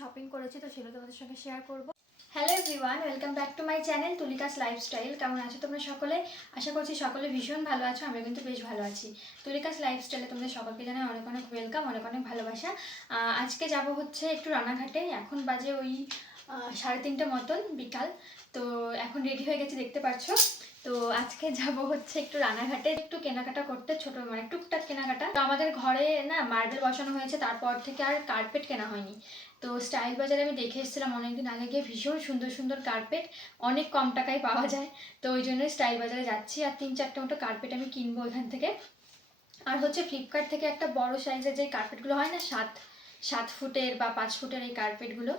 Shopping করেছি, তো সেগুলো তোমাদের সঙ্গে শেয়ার করব। Hello everyone welcome back to my channel Tulika's lifestyle কেমন আছো তোমরা সকলে? আশা করছি সকলে ভীষণ ভালো আছো আমরা কিন্তু বেশ ভালো আছি। তুলিকাস লাইফস্টাইলে তোমাদের সকলকে জানাই অনেক অনেক ওয়েলকাম অনেক অনেক ভালোবাসা। আজকে যাব হচ্ছে একটু রানাঘাটে এখন বাজে ওই সাড়ে তিনটে মতন বিকাল। তো এখন রেডি হয়ে গেছে, দেখতে পাচ্ছ তো আজকে যাব হচ্ছে একটু রানাঘাটে একটু কেনাকাটা করতে, ছোট মানে টুকটাক কেনাকাটা। তো আমাদের ঘরে না মার্বেল বসানো হয়েছে, তারপর থেকে আর কার্পেট কেনা হয়নি। তো স্টাইল বাজারে আমি দেখে এসেছিলাম অনেকদিন আগে গিয়ে ভীষণ সুন্দর সুন্দর কার্পেট অনেক কম টাকায় পাওয়া যায়। তো ওই জন্যই স্টাইল বাজারে যাচ্ছি আর তিন চারটে মতো কার্পেট আমি কিনবো ওইখান থেকে। আর হচ্ছে ফ্লিপকার্ট থেকে একটা বড় সাইজের যে কার্পেটগুলো হয় না, সাত সাত ফুটের বা পাঁচ ফুটের এই কার্পেটগুলো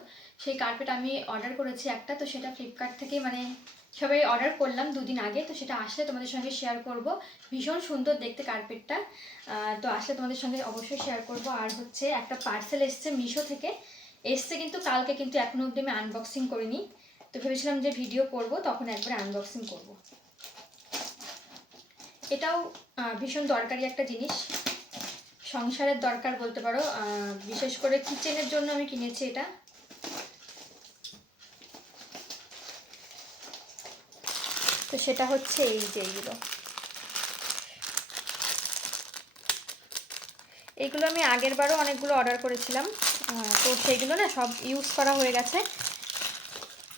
সেই কার্পেট আমি অর্ডার করেছি একটা। তো সেটা ফ্লিপকার্ট থেকে মানে সবাই অর্ডার করলাম দুদিন আগে। তো সেটা আসলে তোমাদের সঙ্গে শেয়ার করব। ভীষণ সুন্দর দেখতে কার্পেটটা তো আসলে তোমাদের সঙ্গে অবশ্যই শেয়ার করব। আর হচ্ছে একটা পার্সেল এসছে মিশো থেকে। এসছে কিন্তু, কালকে কিন্তু এখনও অবধি আমি আনবক্সিং করিনি। তো ভেবেছিলাম যে ভিডিও করব, তখন একবার আনবক্সিং করব। এটাও ভীষণ দরকারি একটা জিনিস। সংসারের দরকার বলতে পারো বিশেষ করে কিচেনের জন্য আমি কিনেছি এটা। তো সেটা হচ্ছে এই যে এইগুলো এইগুলো আমি আগের বারও অনেকগুলো অর্ডার করেছিলাম। তো সেইগুলো না সব ইউজ করা হয়ে গেছে।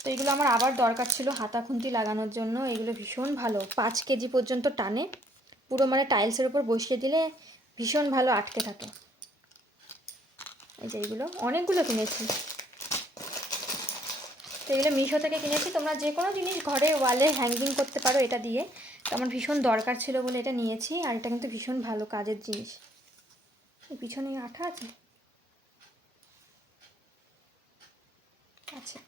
তো এগুলো আমার আবার দরকার ছিল হাতা খুন্তি লাগানোর জন্য। এগুলো ভীষণ ভালো। পাঁচ কেজি পর্যন্ত টানে। পুরো মানে টাইলসের উপর বসিয়ে দিলে ভীষণ ভালো আটকে থাকে। এই যে এইগুলো অনেকগুলো কিনেছি। তো এগুলো মিশো থেকে কিনেছি। তোমরা যে কোনো জিনিস ঘরে ওয়ালে হ্যাঙ্গিং করতে পারো এটা দিয়ে। তো আমার ভীষণ দরকার ছিল বলে এটা নিয়েছি। আর এটা কিন্তু ভীষণ ভালো কাজের জিনিস। পিছনে আঠা আছে? আচ্ছা।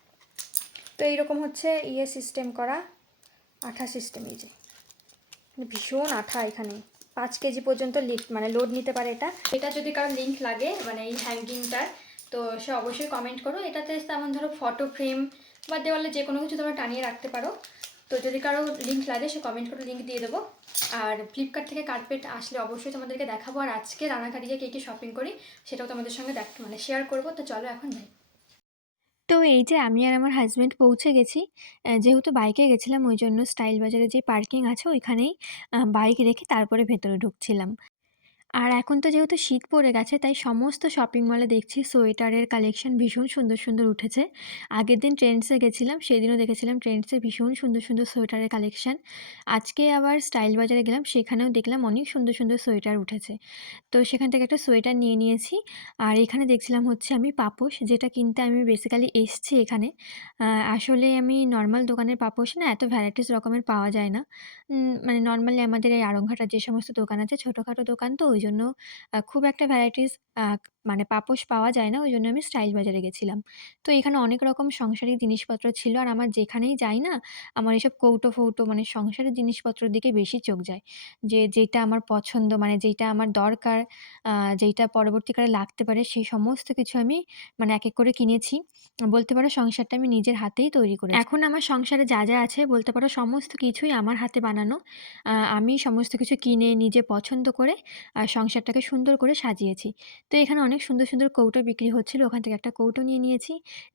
তো এইরকম হচ্ছে ইয়ে সিস্টেম করা, আঠা সিস্টেম এই যে। মানে ভীষণ আঠা এখানে। পাঁচ কেজি পর্যন্ত লিফট মানে লোড নিতে পারে এটা। এটা যদি কারও লিঙ্ক লাগে মানে এই হ্যাঙ্গিংটার তো সে অবশ্যই কমেন্ট করো। এটাতে তেমন ধরো ফটো ফ্রেম বা দেওয়ালে যে কোনো কিছু তোমরা টানিয়ে রাখতে পারো। তো যদি কারও লিঙ্ক লাগে, সে কমেন্ট করে লিঙ্ক দিয়ে দেবো। আর ফ্লিপকার্ট থেকে কার্পেট আসলে অবশ্যই তোমাদেরকে দেখাবো। আর আজকে রানাঘাটে গিয়ে কে কী শপিং করি, সেটাও তোমাদের সঙ্গে দেখ মানে শেয়ার করব। তো চলো এখন যাই। তো এই যে আমি আর আমার হাজব্যান্ড পৌঁছে গেছি যেহেতু বাইকে গেছিলাম, ওই জন্য স্টাইল বাজারে যে পার্কিং আছে, ওইখানেই বাইক রেখে তারপরে ভেতরে ঢুকছিলাম। আর এখন তো যেহেতু শীত পড়ে গেছে, তাই সমস্ত শপিং মলে দেখছি সোয়েটারের কালেকশন ভীষণ সুন্দর সুন্দর উঠেছে। আগের দিন ট্রেন্ডসে গেছিলাম, সেদিনও দেখেছিলাম ট্রেন্ডসে ভীষণ সুন্দর সুন্দর সোয়েটারের কালেকশন আজকে আবার স্টাইল বাজারে গেলাম, সেখানেও দেখলাম অনেক সুন্দর সুন্দর সোয়েটার উঠেছে। তো সেখান থেকে একটা সোয়েটার নিয়ে নিয়েছি, আর এখানে দেখছিলাম হচ্ছে আমি পাপোশ, যেটা কিনতে আমি বেসিক্যালি এসছি এখানে। আসলে আমি নর্মাল দোকানের পাপোশ না, এত ভ্যারাইটিস রকমের পাওয়া যায় না। মানে নর্মালি আমাদের এই আড়ংঘাটার যে সমস্ত দোকান আছে, ছোটোখাটো দোকান তো ওই জন্য খুব একটা ভ্যারাইটিস মানে পাপোশ পাওয়া যায় না ওই জন্য আমি স্টাইল বাজারে গেছিলাম। তো এখানে অনেক রকম সংসারিক জিনিসপত্র ছিল আর আমার যেখানেই যাই না, আমার এসব কৌটো ফৌটো মানে সংসারের জিনিসপত্রের দিকে বেশি চোখ যায়। যে যেটা আমার পছন্দ মানে যেটা আমার দরকার যেটা পরবর্তীকালে লাগতে পারে সেই সমস্ত কিছু আমি মানে এক এক করে কিনেছি। বলতে পারো সংসারটা আমি নিজের হাতেই তৈরি করি এখন আমার সংসারে যা যা আছে বলতে পারো সমস্ত কিছুই আমার হাতে বানানো। আমি সমস্ত কিছু কিনে নিজে পছন্দ করে সংসারটাকে সুন্দর করে সাজিয়েছি। তো এখানে অনেক সুন্দর সুন্দর কৌটো বিক্রি হচ্ছিল। ওখান থেকে একটা কৌটো নিয়ে নিয়েছি।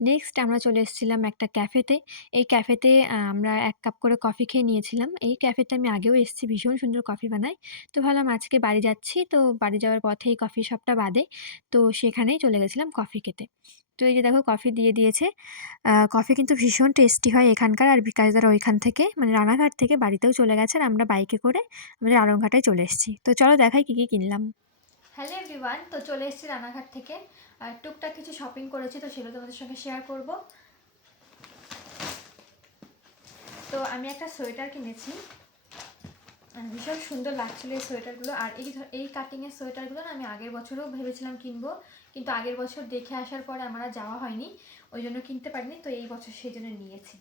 নেক্সট আমরা চলে এসেছিলাম একটা ক্যাফেতে এই ক্যাফেতে আমরা এক কাপ করে কফি খেয়ে নিয়েছিলাম। এই ক্যাফেতে আমি আগেও এসেছি ভীষণ সুন্দর কফি বানায়। তো ভাবলাম আজকে বাড়ি যাচ্ছি। তো বাড়ি যাওয়ার পথে এই কফি শপটা বাদে। তো সেখানেই চলে গেছিলাম কফি খেতে। তো এই যে দেখো কফি দিয়ে দিয়েছে। কফি কিন্তু ভীষণ টেস্টি হয় এখানকার। আর বিকাশদার ওইখান থেকে মানে রানাঘাট থেকে বাড়িতেও চলে গেছে। আর আমরা বাইকে করে আমাদের আড়ংঘাটায় চলে এসেছি। তো চলো দেখাই কী কী কিনলাম। হ্যালো এভরিওয়ান তো চলে এসেছি রানাঘাট থেকে। আর টুকটাক কিছু শপিং করেছি, তো সেগুলো তোমাদের সঙ্গে শেয়ার করব। তো আমি একটা সোয়েটার কিনেছি। আর ভীষণ সুন্দর লাগছিল এই সোয়েটারগুলো। আর এই এই কাটিংয়ের সোয়েটারগুলো না আমি আগের বছরও ভেবেছিলাম কিনবো। কিন্তু আগের বছর দেখে আসার পরে আমার যাওয়া হয়নি। ওই জন্য কিনতে পারিনি, তো এই বছর সেই জন্য নিয়েছি।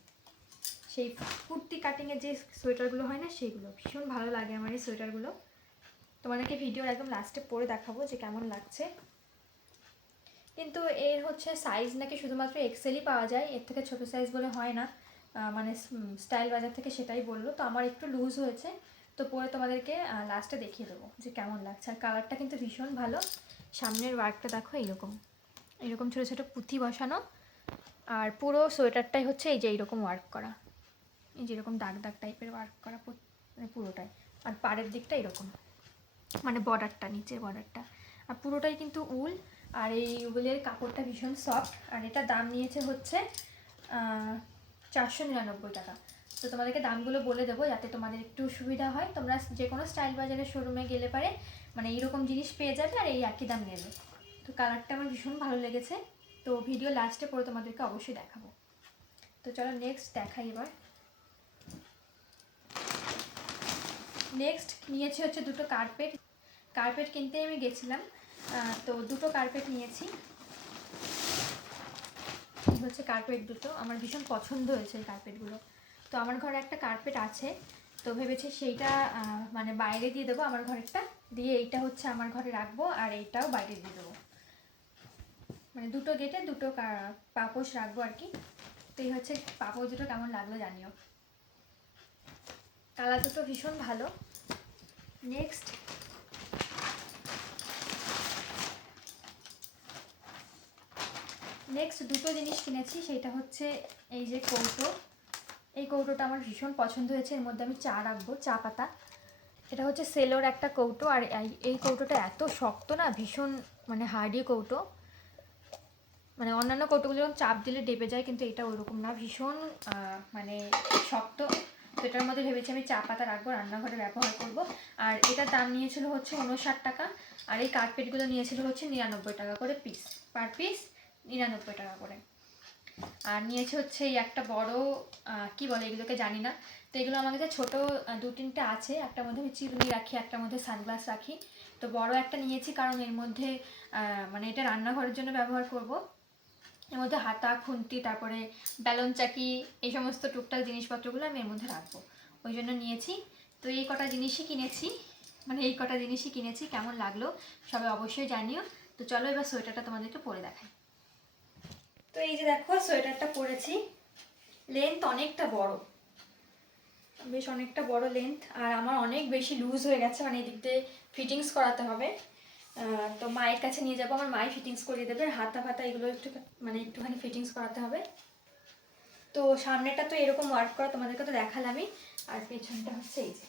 সেই কুর্তি কাটিংয়ের যে সোয়েটারগুলো হয় না, সেইগুলো ভীষণ ভালো লাগে আমার এই সোয়েটারগুলো। তোমাদেরকে ভিডিওর একদম লাস্টে পরে দেখাবো যে কেমন লাগছে। কিন্তু এর হচ্ছে সাইজ নাকি শুধুমাত্র এক্সেলই পাওয়া যায়, এর থেকে ছোটো সাইজ বলে হয় না। মানে স্টাইল বাজার থেকে সেটাই বলল। তো আমার একটু লুজ হয়েছে, তো পরে তোমাদেরকে লাস্টে দেখিয়ে দেবো যে কেমন লাগছে। আর কালারটা কিন্তু ভীষণ ভালো। সামনের ওয়ার্কটা দেখো এইরকম। এরকম ছোটো ছোটো পুঁথি বসানো। আর পুরো সোয়েটারটাই হচ্ছে এই যে এইরকম ওয়ার্ক করা। এই যেরকম দাগ দাগ টাইপের ওয়ার্ক করা মানে পুরোটাই। আর পাড়ের দিকটা এরকম। মানে বর্ডারটা, নিচের বর্ডারটা। আর পুরোটাই কিন্তু উল, আর এই উলের কাপড়টা ভীষণ সফট আর এটা দাম নিয়েছে হচ্ছে চারশো নিরানব্বই টাকা। তো তোমাদেরকে দামগুলো বলে দেবো যাতে তোমাদের একটু সুবিধা হয়। তোমরা যে কোনো স্টাইল বাজারের শোরুমে গেলে পারে মানে এইরকম জিনিস পেয়ে যাবে আর এই একই দাম নেবে। তো কালারটা আমার ভীষণ ভালো লেগেছে। তো ভিডিও লাস্টে পরে তোমাদেরকে অবশ্যই দেখাবো। তো চলো নেক্সট দেখাই এবার। নেক্সট নিয়েছি হচ্ছে দুটো কার্পেট কার্পেট কিনতে আমি গেছিলাম। তো দুটো কার্পেট নিয়েছি। হচ্ছে কার্পেট দুটো। আমার ভীষণ পছন্দ হয়েছে এই কার্পেটগুলো তো আমার ঘরে একটা কার্পেট আছে। তো ভেবেছি সেইটা মানে বাইরে দিয়ে দেবো। আমার ঘরেরটা দিয়ে এইটা হচ্ছে আমার ঘরে রাখব আর এইটাও বাইরে দিয়ে দেবো। মানে দুটো গেটে দুটো পাপোশ রাখব আর কি। তো এই হচ্ছে পাপোশ দুটো কেমন লাগল জানিও। কালার দুটো ভীষণ ভালো। নেক্সট নেক্সট দুটো জিনিস কিনেছি, সেটা হচ্ছে এই যে কৌটো। এই কৌটোটা আমার ভীষণ পছন্দ হয়েছে, এর মধ্যে আমি চা রাখব, চা পাতা। এটা হচ্ছে সেলোর একটা কৌটো, আর এই- কৌটোটা এত শক্ত না, ভীষণ মানে হার্ডি কৌটো। মানে অন্যান্য কৌটোগুলো চাপ দিলে ডেবে যায়, কিন্তু এটা ওরকম না, ভীষণ মানে শক্ত। তো এটার মধ্যে ভেবেছি আমি চা পাতা রাখব, রান্নাঘরে ব্যবহার করব। আর এটার দাম নিয়েছিল হচ্ছে উনষাট টাকা, আর এই কার্পেটগুলো নিয়েছিল হচ্ছে নিরানব্বই টাকা করে পিস পার পিস নিরানব্বই টাকা করে। আর নিয়েছে হচ্ছে এই একটা বড় কি বলে এগুলোকে জানি না, তো এগুলো আমার কাছে ছোটো দু তিনটে আছে একটার মধ্যে আমি চিরুনি রাখি একটার মধ্যে সানগ্লাস রাখি। তো বড় একটা নিয়েছি কারণ এর মধ্যে মানে এটা রান্নাঘরের জন্য ব্যবহার করব। এর মধ্যে হাতা, খুন্তি, তারপরে ব্যালন চাকি, এই সমস্ত টুকটাক জিনিসপত্রগুলো আমি এর মধ্যে রাখব। ওই জন্য নিয়েছি। তো এই কটা জিনিসই কিনেছি। মানে এই কটা জিনিসই কিনেছি। কেমন লাগল সবাই অবশ্যই জানিও। তো চলো এবার সোয়েটারটা তোমাদেরকে পরে দেখাই। তো এই যে দেখো, সোয়েটারটা পরেছি। লেন্থ অনেকটা বড়। বেশ অনেকটা বড় লেন্থ আর আমার অনেক বেশি লুজ হয়ে গেছে। মানে এদিক দিয়ে ফিটিংস করাতে হবে। তো মায়ের কাছে নিয়ে যাব, আমার মাই ফিটিংস করিয়ে দেবে হাতা ফাতা এগুলো একটু মানে একটুখানি ফিটিংস করাতে হবে। তো সামনেটা তো এরকম ওয়ার্ক করা, তোমাদেরকে তো দেখালামই। আর পেছনটা হচ্ছে এই যে।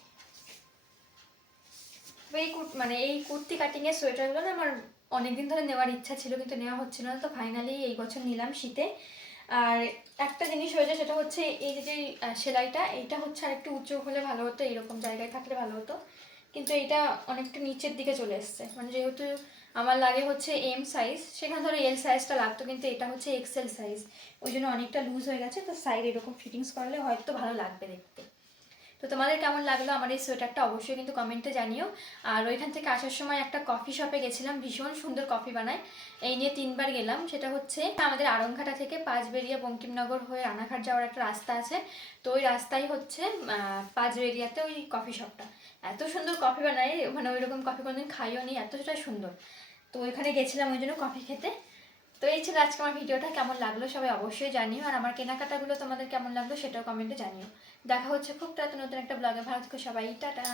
এই কুট মানে এই কুর্তি কাটিংয়ের সোয়েটারগুলো না আমার অনেকদিন ধরে নেওয়ার ইচ্ছা ছিল, কিন্তু নেওয়া হচ্ছিল না, তো ফাইনালি এই বছর নিলাম শীতে। আর একটা জিনিস হয়েছে, সেটা হচ্ছে এই যে যে সেলাইটা, এইটা হচ্ছে আর একটু উঁচু হলে ভালো হতো, এইরকম জায়গায় থাকলে ভালো হতো। কিন্তু এটা অনেকটা নিচের দিকে চলে এসছে। মানে যেহেতু আমার লাগে হচ্ছে এম সাইজ সেখানে ধরো এল সাইজটা লাগতো, কিন্তু এটা হচ্ছে এক্সেল সাইজ ওই জন্য অনেকটা লুজ হয়ে গেছে, তো সাইড এরকম ফিটিংস করলে হয়তো ভালো লাগবে দেখতে। তো তোমাদের কেমন লাগল আমার এই সোয়েটারটা অবশ্যই কিন্তু কমেন্টে জানিও। আর ওইখান থেকে আসার সময় একটা কফি শপে গেছিলাম, ভীষণ সুন্দর কফি বানায়। এই নিয়ে তিনবার গেলাম, সেটা হচ্ছে আমাদের আড়ংঘাটা থেকে পাঁচবেরিয়া বঙ্কিমনগর হয়ে রানাঘাট যাওয়ার একটা রাস্তা আছে। তো ওই রাস্তাই হচ্ছে পাঁচবেরিয়াতে ওই কফি শপটা। এত সুন্দর কফি বানায় মানে ওই রকম কফি কোনোদিন খাইও নি এতটাই সুন্দর। তো ওইখানে গেছিলাম ওই জন্য কফি খেতে। তো এই ছিল আজকে আমার ভিডিওটা, কেমন লাগল সবাই অবশ্যই জানিও। আর আমার কেনাকাটাগুলো তোমাদের কেমন লাগল সেটাও কমেন্টে জানিও। দেখা হচ্ছে খুব তাড়াতাড়ি নতুন একটা ব্লগে ভালো থেকো সবাই, টাটা।